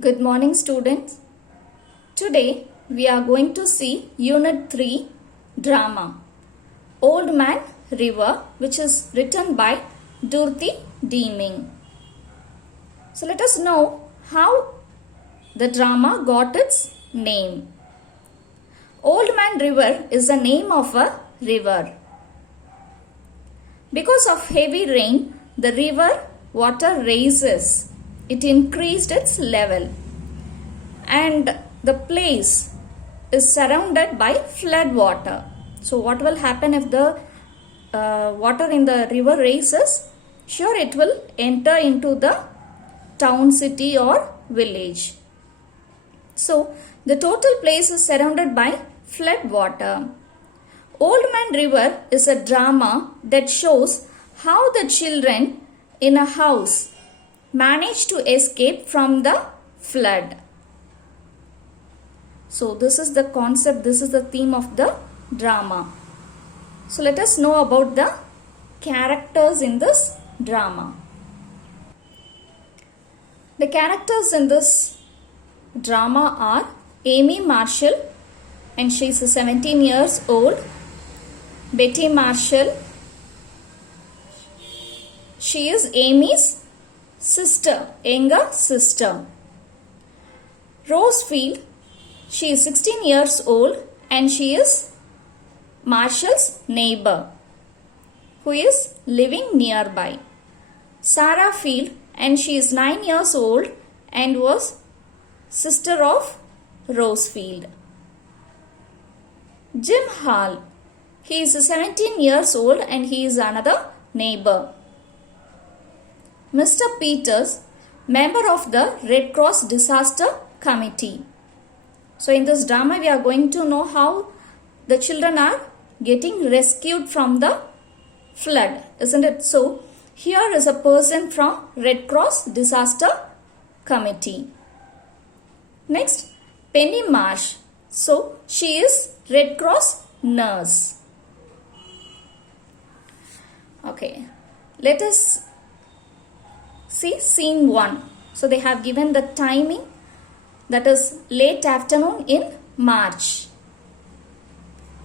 Good morning, students. Today we are going to see Unit 3 Drama Old Man River, which is written by Durti Deeming. So let us know how the drama got its name. Old Man River is the name of a river. Because of heavy rain, the river water rises. It increased its level, and the place is surrounded by flood water. So what will happen if the water in the river rises? Sure, it will enter into the town, city or village. So the total place is surrounded by flood water. Old Man River is a drama that shows how the children in a house manage to escape from the flood. So this is the concept, this is the theme of the drama. So let us know about the characters in this drama. The characters in this drama are Amy Marshall, and she is 17 years old. Betty Marshall, she is Amy's sister, younger sister. Rose Field, she is 16 years old and she is Marshall's neighbor who is living nearby. Sarah Field, and she is 9 years old and was sister of Rose Field. Jim Hall, he is 17 years old and he is another neighbor. Mr. Peters, member of the Red Cross Disaster Committee. So in this drama we are going to know how the children are getting rescued from the flood, isn't it? So here is a person from Red Cross Disaster Committee. Next, Penny Marsh. So she is Red Cross nurse. Okay, let us see scene 1. So they have given the timing, that is late afternoon in March,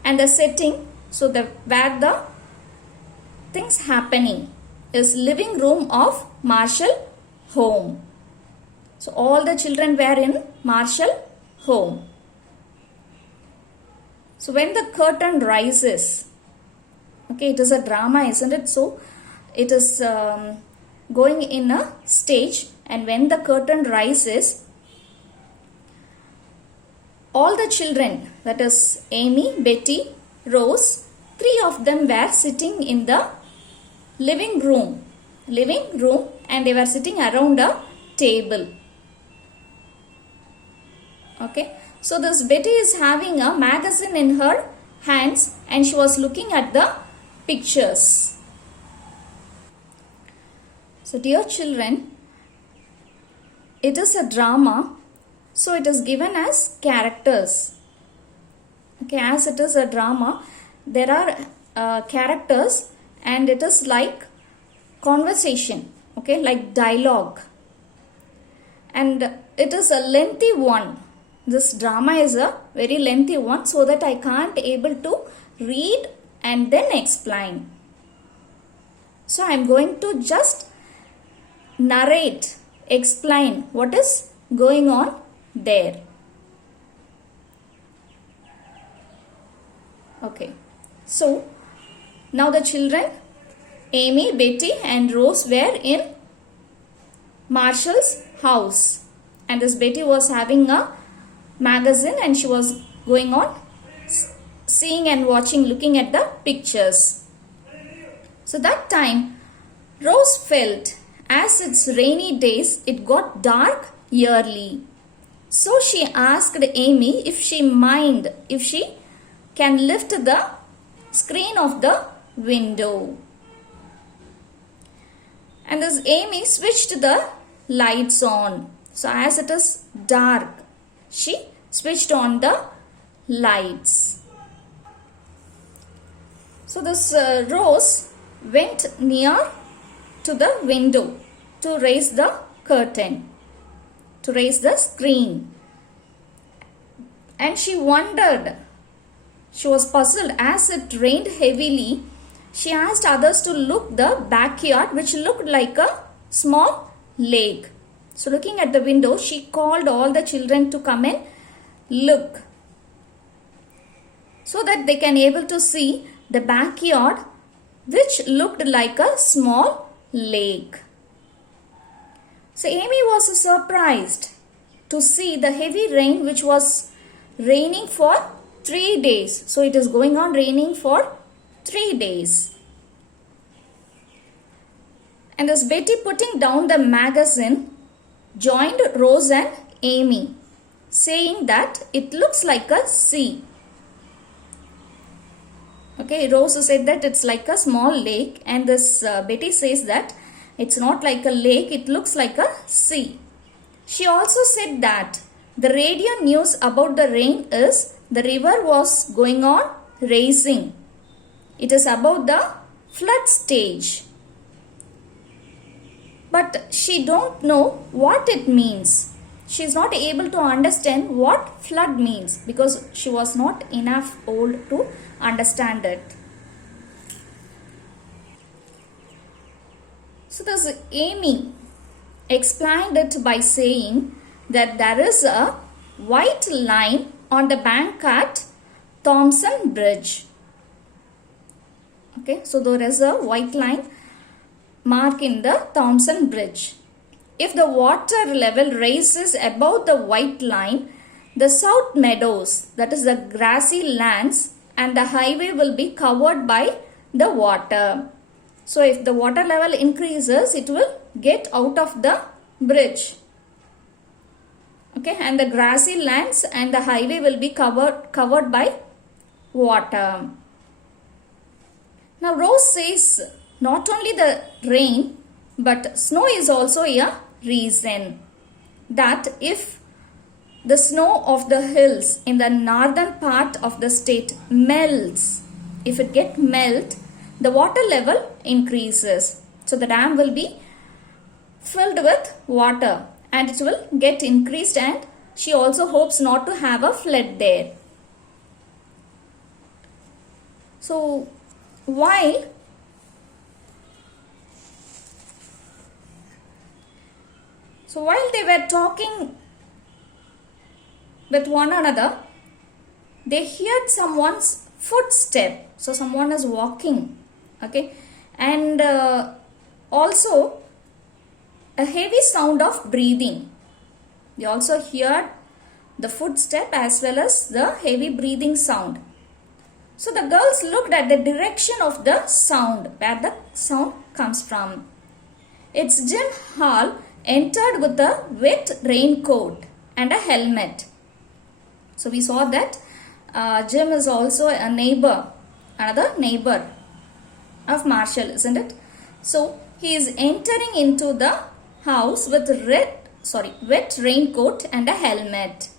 and the setting, so where the things happening is living room of Marshall home. So all the children were in Marshall home. So when the curtain rises, okay, it is a drama, isn't it? So it is going in a stage, and when the curtain rises, all the children, that is Amy, Betty, Rose, 3 of them were sitting in the living room, and they were sitting around a table. Okay, so this Betty is having a magazine in her hands and she was looking at the pictures. So dear children, it is a drama, so it is given as characters. Okay, as it is a drama, there are characters, and it is like conversation, okay, like dialogue, and it is a lengthy one. This drama is a very lengthy one, so that I can't able to read and then explain. So I am going to just narrate, explain what is going on there. Okay, so now the children Amy, Betty and Rose were in Marshall's house, and this Betty was having a magazine and she was going on seeing and watching, looking at the pictures. So that time Rose felt, as it's rainy days, it got dark early. So she asked Amy if she can lift the screen of the window. And this Amy switched the lights on. So as it is dark, she switched on the lights. So this Rose went near to the window to raise the curtain. to raise the screen. And she wondered, she was puzzled as it rained heavily. She asked others to look the backyard, which looked like a small lake. So looking at the window, she called all the children to come and look, so that they can able to see the backyard, which looked like a small lake. So Amy was surprised to see the heavy rain, which was raining for 3 days. So it is going on raining for 3 days. And as Betty, putting down the magazine, joined Rose and Amy, saying that it looks like a sea. Okay, Rose said that it's like a small lake, and this Betty says that it's not like a lake, it looks like a sea. She also said that the radio news about the rain is the river was going on rising. It is about the flood stage. But she don't know what it means. She is not able to understand what flood means because she was not enough old to understand it. So this Amy explained it by saying that there is a white line on the bank at Thompson Bridge. Okay, so there is a white line mark in the Thompson Bridge. If the water level rises above the white line, the south meadows, that is the grassy lands, and the highway will be covered by the water. So if the water level increases, it will get out of the bridge. Okay, and the grassy lands and the highway will be covered by water. Now Rose says not only the rain but snow is also a reason, that if the snow of the hills in the northern part of the state melts, if it get melt, the water level increases. So the dam will be filled with water and it will get increased, and she also hopes not to have a flood there. So while they were talking with one another, they heard someone's footstep. So someone is walking. Okay, and also a heavy sound of breathing. They also heard the footstep as well as the heavy breathing sound. So the girls looked at the direction of the sound, where the sound comes from. It's Jim Hall entered with a wet raincoat and a helmet. So we saw that Jim is also a neighbor, another neighbor of Marshall, isn't it? So he is entering into the house with wet raincoat and a helmet.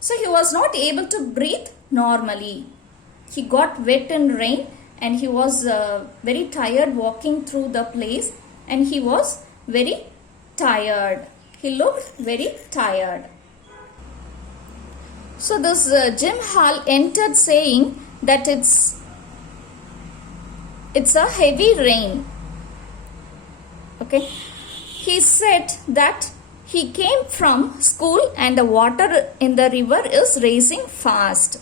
So he was not able to breathe normally. He got wet in rain and he was very tired walking through the place, and he was very tired. He looked very tired. So this Jim Hall entered saying that it's a heavy rain. Okay. He said that he came from school and the water in the river is rising fast.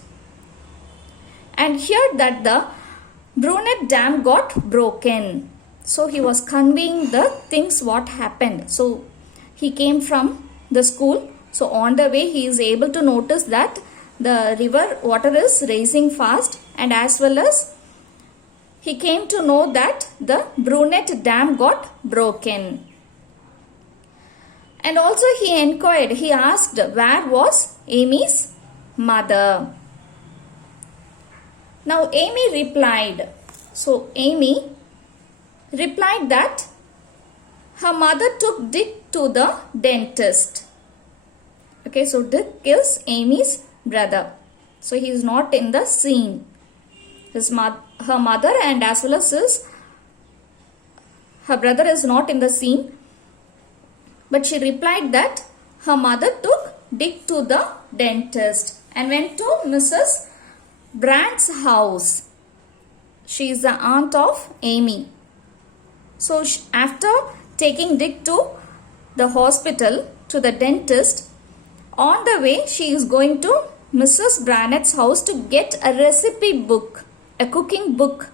And heard that the Brunette Dam got broken. So he was conveying the things what happened. So he came from the school. So on the way he is able to notice that the river water is rising fast, and as well as he came to know that the Brunette Dam got broken. And also he asked where was Amy's mother. Now Amy replied. So Amy replied that her mother took Dick to the dentist. Okay, so Dick is Amy's brother. So he is not in the scene. Her mother and as well as her brother is not in the scene. But she replied that her mother took Dick to the dentist and went to Mrs. Brand's house. She is the aunt of Amy. So after taking Dick to the hospital, to the dentist, on the way she is going to Mrs. Brannet's house to get a recipe book, a cooking book,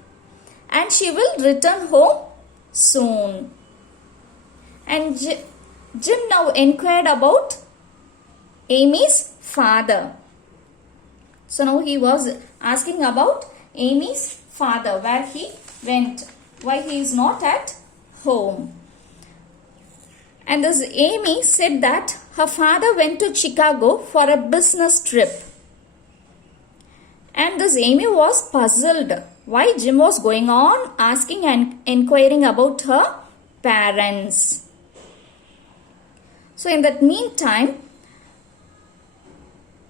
and she will return home soon. And Jim now inquired about Amy's father. So now he was asking about Amy's father, where he went, why he is not at home. And this Amy said that her father went to Chicago for a business trip. And this Amy was puzzled why Jim was going on asking and inquiring about her parents. So in that meantime,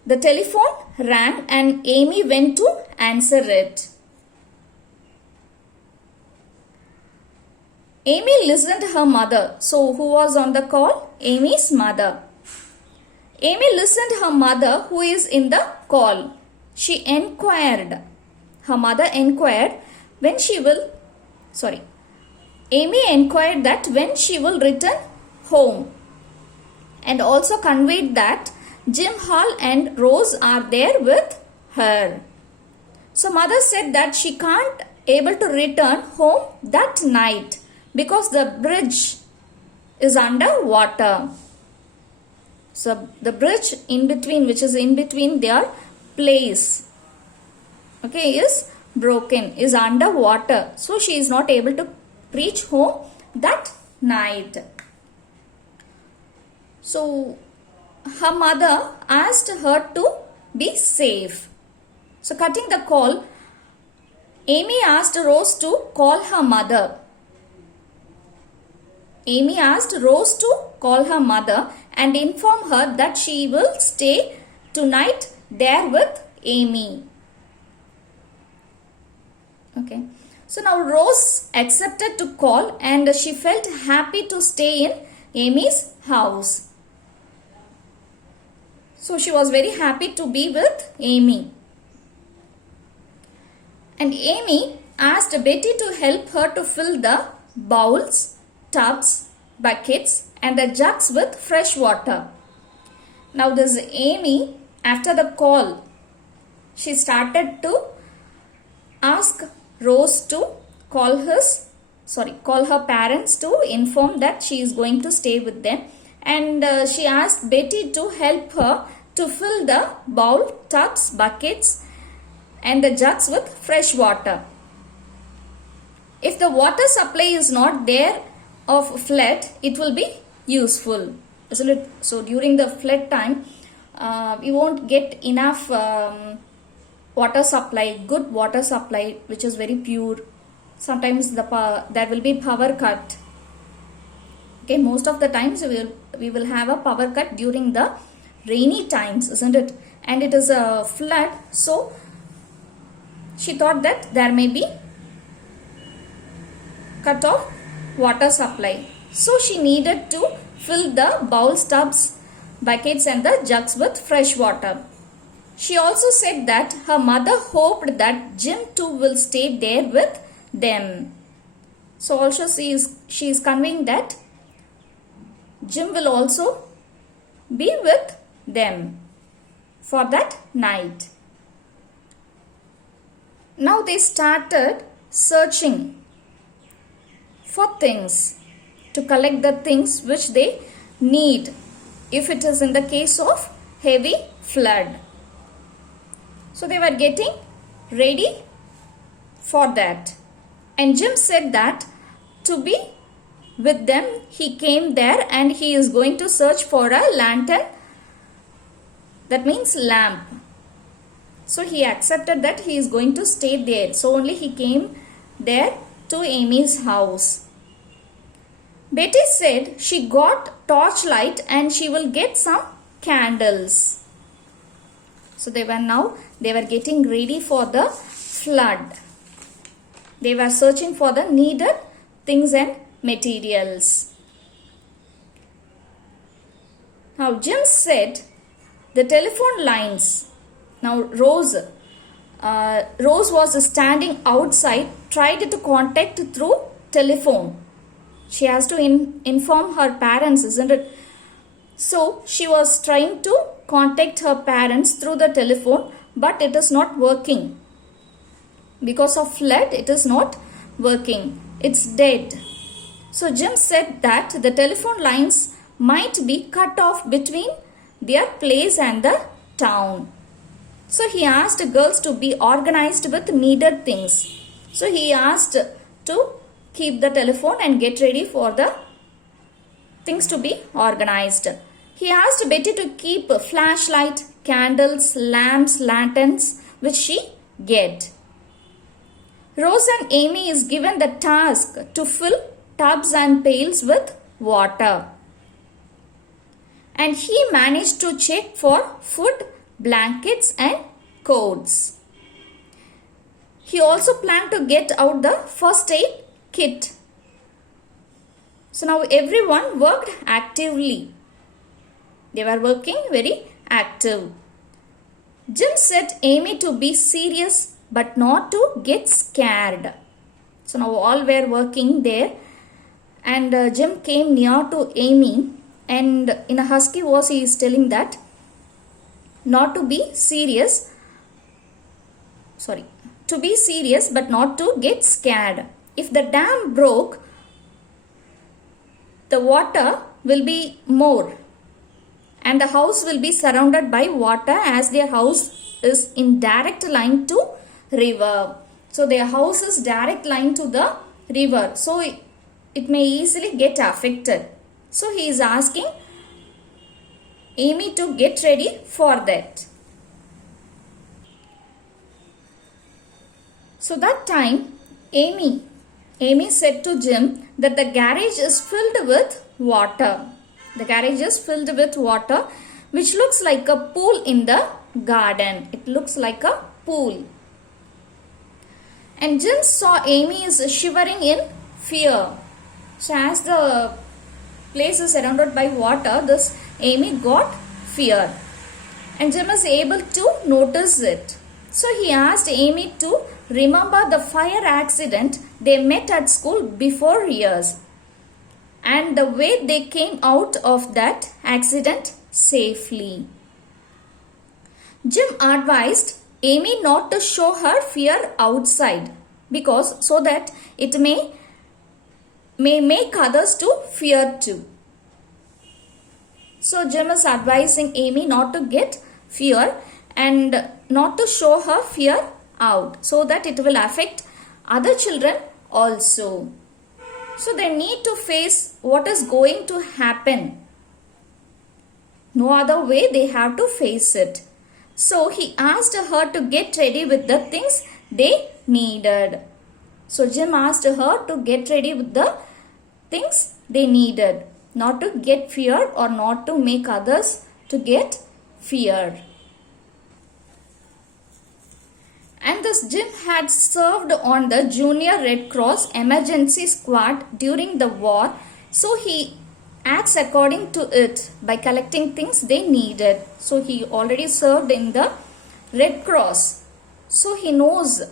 the telephone rang and Amy went to answer it. Amy listened to her mother. So who was on the call? Amy's mother. Amy listened to her mother who is in the call. She inquired. Her mother inquired when she will, Amy inquired that when she will return home, and also conveyed that Jim Hall and Rose are there with her. So mother said that she can't able to return home that night because the bridge is under water. So the bridge in between, which is in between their place, is broken, is under water. So she is not able to reach home that night. So her mother asked her to be safe. So cutting the call, Amy asked Rose to call her mother. Amy asked Rose to call her mother and inform her that she will stay tonight there with Amy. Okay. So now Rose accepted to call and she felt happy to stay in Amy's house. So she was very happy to be with Amy. And Amy asked Betty to help her to fill the bowls, tubs, buckets and the jugs with fresh water. Now this Amy, after the call, she started to ask Rose to call her parents to inform that she is going to stay with them. And she asked Betty to help her to fill the bowl, tubs, buckets and the jugs with fresh water. If the water supply is not there of flood, it will be useful, isn't it? So during the flood time, we won't get enough water supply, good water supply, which is very pure. Sometimes there will be power cut. Okay, most of the times we will have a power cut during the rainy times, isn't it? And it is a flood, so she thought that there may be cut off water supply. So she needed to fill the bowls, tubs, buckets and the jugs with fresh water. She also said that her mother hoped that Jim too will stay there with them. So also she is conveying that Jim will also be with them for that night. Now they started searching for things, to collect the things which they need if it is in the case of heavy flood. So they were getting ready for that. And Jim said that to be with them, he came there and he is going to search for a lantern. That means lamp. So he accepted that he is going to stay there. So only he came there to Amy's house. Betty said she got torchlight and she will get some candles. So they were getting ready for the flood. They were searching for the needed things and materials. Now Jim said the telephone lines. Now Rose was standing outside, tried to contact through telephone. She has to inform her parents, isn't it? So she was trying to contact her parents through the telephone, but it is not working. Because of flood, it is not working. It's dead. So Jim said that the telephone lines might be cut off between their place and the town. So he asked girls to be organized with needed things. So he asked to keep the telephone and get ready for the things to be organized. He asked Betty to keep a flashlight, candles, lamps, lanterns, which she get. Rose and Amy is given the task to fill tubs and pails with water. And he managed to check for food, blankets and coats. He also planned to get out the first aid kit. So now everyone worked actively. They were working very active. Jim said Amy to be serious but not to get scared. So now all were working there, and Jim came near to Amy, and in a husky voice he is telling that not to be serious, to be serious but not to get scared. If the dam broke, the water will be more and the house will be surrounded by water, as their house is in direct line to river. So their house is direct line to the river, so it may easily get affected. So he is asking Amy to get ready for that. So that time Amy said to Jim that the garage is filled with water. The garage is filled with water, which looks like a pool in the garden. It looks like a pool. And Jim saw Amy is shivering in fear. So as the place is surrounded by water, this Amy got fear. And Jim is able to notice it. So he asked Amy to remember the fire accident they met at school before years, and the way they came out of that accident safely. Jim advised Amy not to show her fear outside, because so that it may make others to fear too. So Jim is advising Amy not to get fear and not to show her fear out, so that it will affect other children also. So they need to face what is going to happen. No other way, they have to face it. So he asked her to get ready with the things they needed. So Jim asked her to get ready with the things they needed, not to get fear or not to make others to get fear. And this Jim had served on the Junior Red Cross Emergency Squad during the war, so he acts according to it by collecting things they needed. So he already served in the Red Cross, so he knows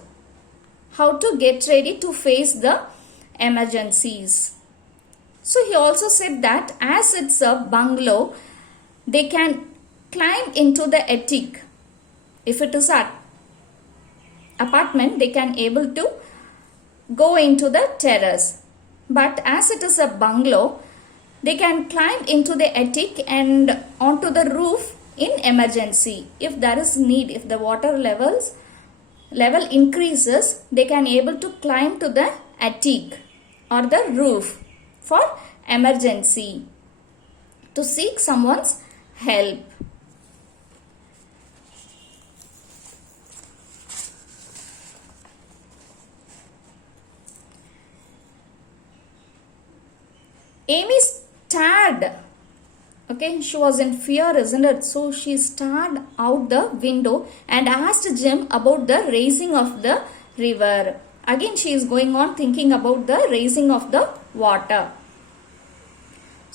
how to get ready to face the emergencies. So he also said that as it's a bungalow, they can climb into the attic. If it is an apartment, they can able to go into the terrace. But as it is a bungalow, they can climb into the attic and onto the roof in emergency. If there is need, if the water level increases, they can able to climb to the attic or the roof for emergency to seek someone's help. Amy stared. Okay, she was in fear, isn't it? So she stared out the window and asked Jim about the raising of the river. Again, she is going on thinking about the raising of the water.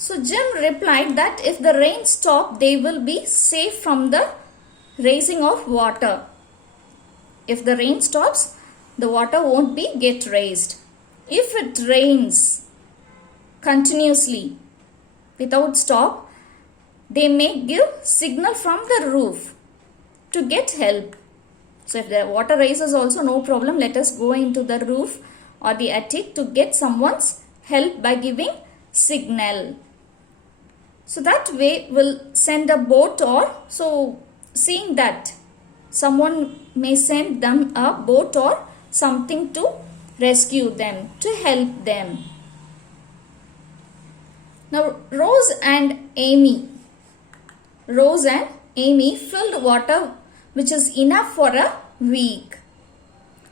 So Jim replied that if the rain stops, they will be safe from the raising of water. If the rain stops, the water won't be get raised. If it rains continuously without stop, they may give signal from the roof to get help. So if the water rises also, no problem, let us go into the roof or the attic to get someone's help by giving signal. So that way we'll send a boat, or so seeing that someone may send them a boat or something to rescue them, to help them. Now Rose and Amy filled water which is enough for a week.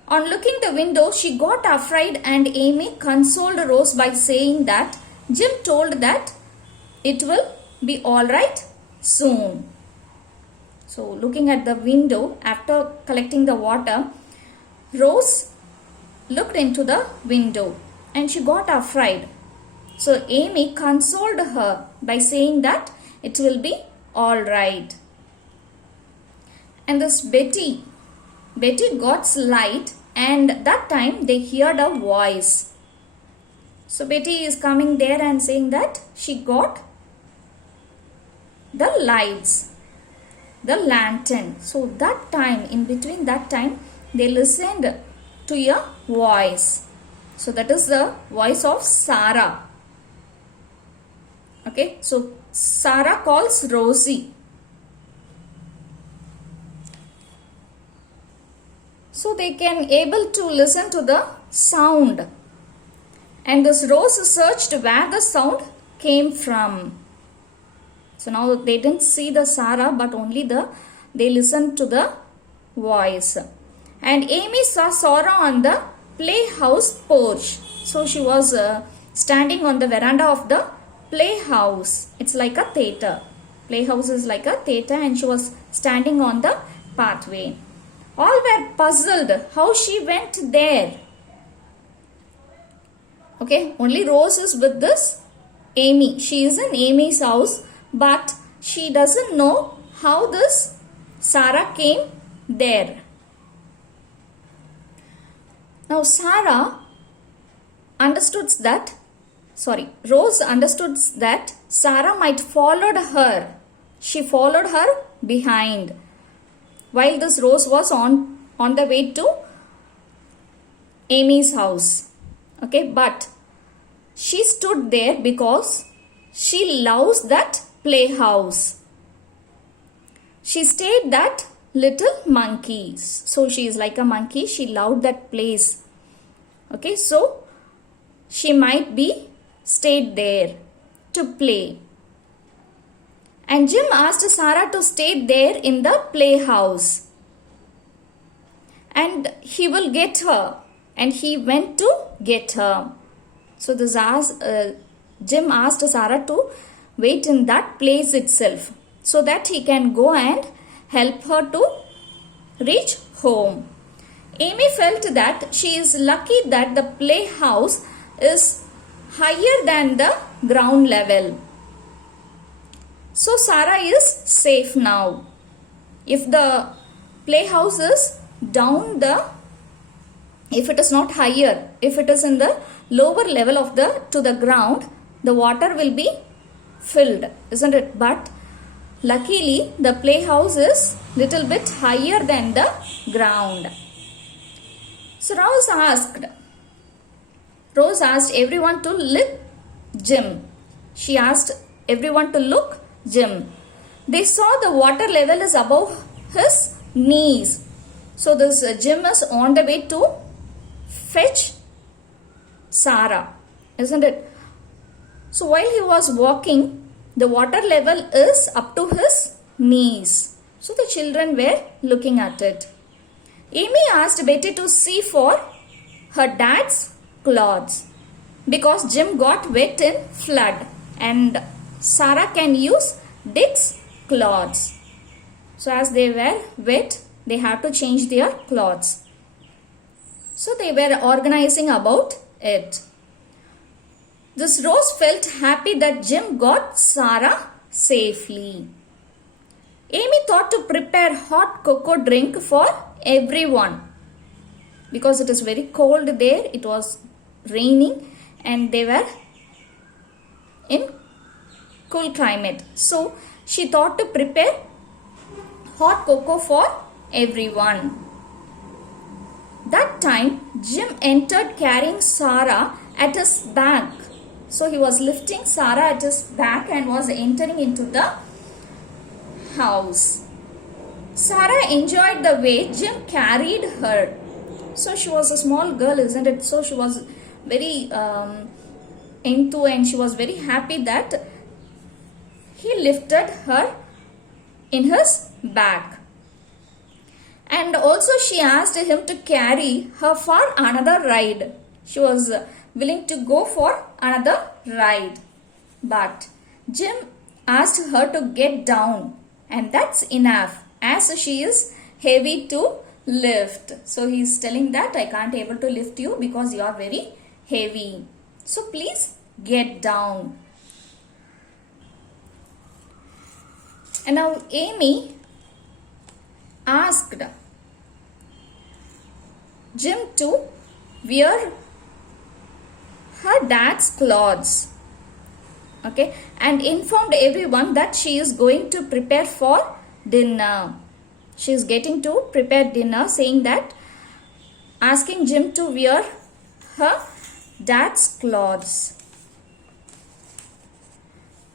On looking the window, she got afraid, and Amy consoled Rose by saying that Jim told that it will be alright soon. So looking at the window after collecting the water, Rose looked into the window and she got afraid. So Amy consoled her by saying that it will be alright. And this Betty got light, and that time they heard a voice. So Betty is coming there and saying that she got the lights, the lantern. So that time, in between that time, they listened to a voice. So that is the voice of Sarah. Okay, so Sarah calls Rosie. So they can able to listen to the sound. And this Rose searched where the sound came from. So now they didn't see the Sarah, but only they listened to the voice. And Amy saw Sarah on the playhouse porch. So she was standing on the veranda of the playhouse. It's like a theater. Playhouse is like a theater, and she was standing on the pathway. All were puzzled how she went there. Okay, only Rose is with this Amy. She is in Amy's house, but she doesn't know how this Sarah came there. Now Rose understood that Sarah might followed her. She followed her behind, while this Rose was on the way to Amy's house. Okay, but she stood there because she loves that playhouse. She stayed that little monkeys. So she is like a monkey. She loved that place. Okay, so she might be stayed there to play. And Jim asked Sarah to stay there in the playhouse, and he will get her. And he went to get her. So Jim asked Sarah to wait in that place itself, so that he can go and help her to reach home. Amy felt that she is lucky that the playhouse is higher than the ground level. So Sarah is safe now. If the playhouse is down if it is not higher, if it is in the lower level of to the ground, the water will be filled, isn't it? But luckily the playhouse is little bit higher than the ground. So Rose asked everyone to look Jim. She asked everyone to look Jim. They saw the water level is above his knees. So this Jim is on the way to fetch Sarah, isn't it? So while he was walking, the water level is up to his knees. So the children were looking at it. Amy asked Betty to see for her dad's clothes, because Jim got wet in flood and Sarah can use Dick's clothes. So as they were wet, they had to change their clothes. So they were organizing about it. This Rose felt happy that Jim got Sarah safely. Amy thought to prepare hot cocoa drink for everyone. Because it is very cold there, it was raining and they were in cool climate. So she thought to prepare hot cocoa for everyone. That time Jim entered carrying Sarah at his back. So he was lifting Sarah at his back and was entering into the house. Sarah enjoyed the way Jim carried her. So she was a small girl, isn't it? So she was very into and she was very happy that he lifted her in his back. And also she asked him to carry her for another ride. She was willing to go for another ride. But Jim asked her to get down, and that's enough as she is heavy to lift. So he is telling that I can't able to lift you because you are very heavy. So please get down. And now Amy asked Jim to wear her dad's clothes, okay, and informed everyone that she is going to prepare for dinner. She is getting to prepare dinner, saying that, asking Jim to wear her dad's clothes.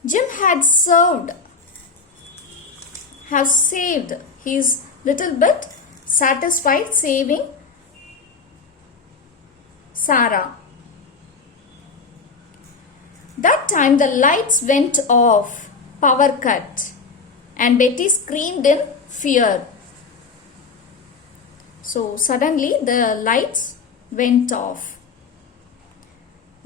Jim had saved. He is little bit satisfied saving Sarah. That time the lights went off, power cut, and Betty screamed in fear. So suddenly the lights went off.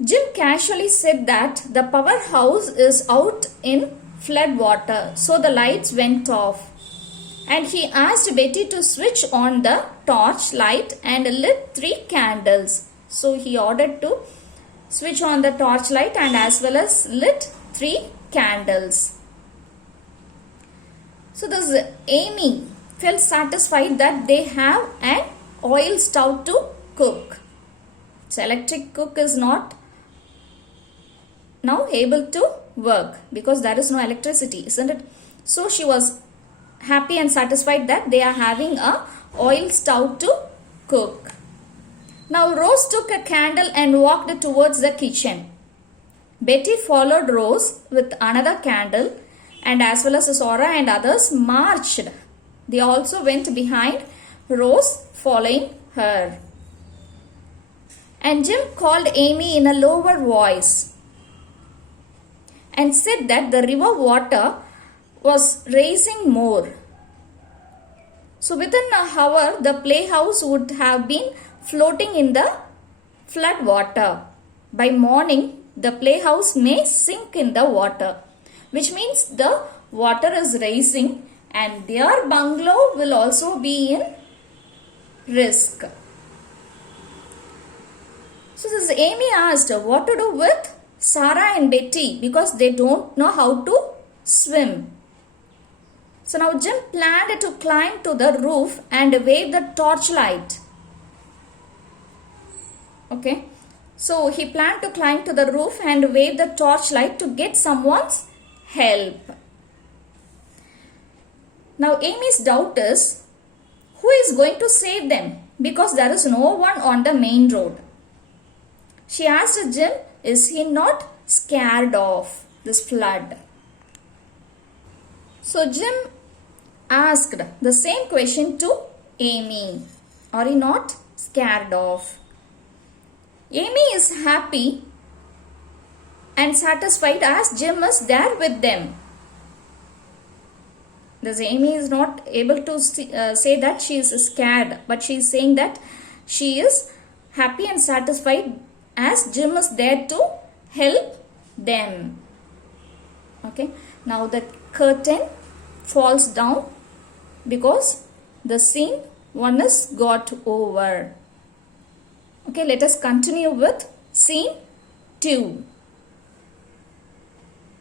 Jim casually said that the powerhouse is out in flood water, so the lights went off. And he asked Betty to switch on the torch light and lit 3 candles. So he ordered to switch on the torch light and as well as lit 3 candles. So this Amy felt satisfied that they have an oil stove to cook. So electric cook is not now able to work because there is no electricity, isn't it? So she was happy and satisfied that they are having a oil stove to cook. Now Rose took a candle and walked towards the kitchen. Betty followed Rose with another candle, and as well as Sarah and others marched. They also went behind Rose, following her. And Jim called Amy in a lower voice and said that the river water was rising more. So within an hour, the playhouse would have been floating in the flood water. By morning, the playhouse may sink in the water, which means the water is rising and their bungalow will also be in risk. So this Amy asked what to do with Sarah and Betty because they don't know how to swim. So now Jim planned to climb to the roof and wave the torchlight. Okay, so he planned to climb to the roof and wave the torchlight to get someone's help. Now Amy's doubt is, who is going to save them? Because there is no one on the main road. She asked Jim, is he not scared of this flood? So Jim asked the same question to Amy. Are you not scared of? Amy is happy and satisfied as Jim is there with them. This Amy is not able to say that she is scared, but she is saying that she is happy and satisfied as Jim is there to help them. Okay, now the curtain falls down because the scene 1 is got over. Okay, let us continue with scene 2.